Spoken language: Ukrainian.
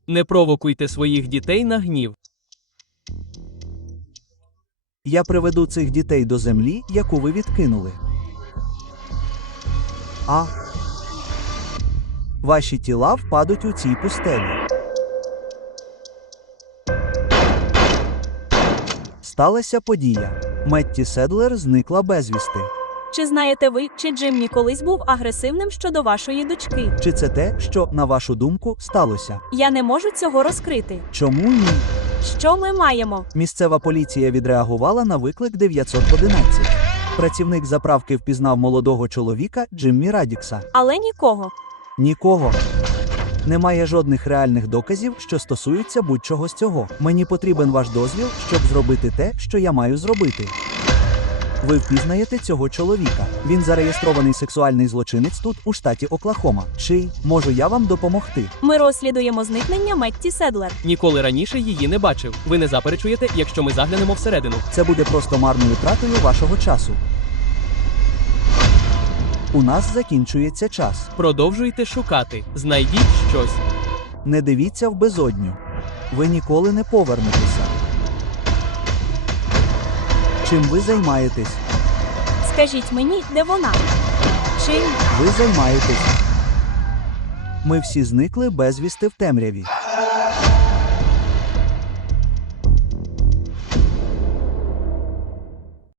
Не провокуйте своїх дітей на гнів. Я приведу цих дітей до землі, яку ви відкинули. А ваші тіла впадуть у цій пустелі. Сталася подія. Метті Седлер зникла безвісти. Чи знаєте ви, чи Джиммі колись був агресивним щодо вашої дочки? Чи це те, що, на вашу думку, сталося? Я не можу цього розкрити. Чому ні? Що ми маємо? Місцева поліція відреагувала на виклик 911. Працівник заправки впізнав молодого чоловіка Джиммі Радікса. Але нікого. Нікого. Немає жодних реальних доказів, що стосуються будь-чого з цього. Мені потрібен ваш дозвіл, щоб зробити те, що я маю зробити. Ви впізнаєте цього чоловіка. Він зареєстрований сексуальний злочинець тут, у штаті Оклахома. Чи можу я вам допомогти? Ми розслідуємо зникнення Метті Седлер. Ніколи раніше її не бачив. Ви не заперечуєте, якщо ми заглянемо всередину. Це буде просто марною тратою вашого часу. У нас закінчується час. Продовжуйте шукати. Знайдіть щось. Не дивіться в безодню. Ви ніколи не повернетеся. Чим ви займаєтесь? Скажіть мені, де вона? Чим? Ви займаєтесь. Ми всі зникли безвісти в темряві.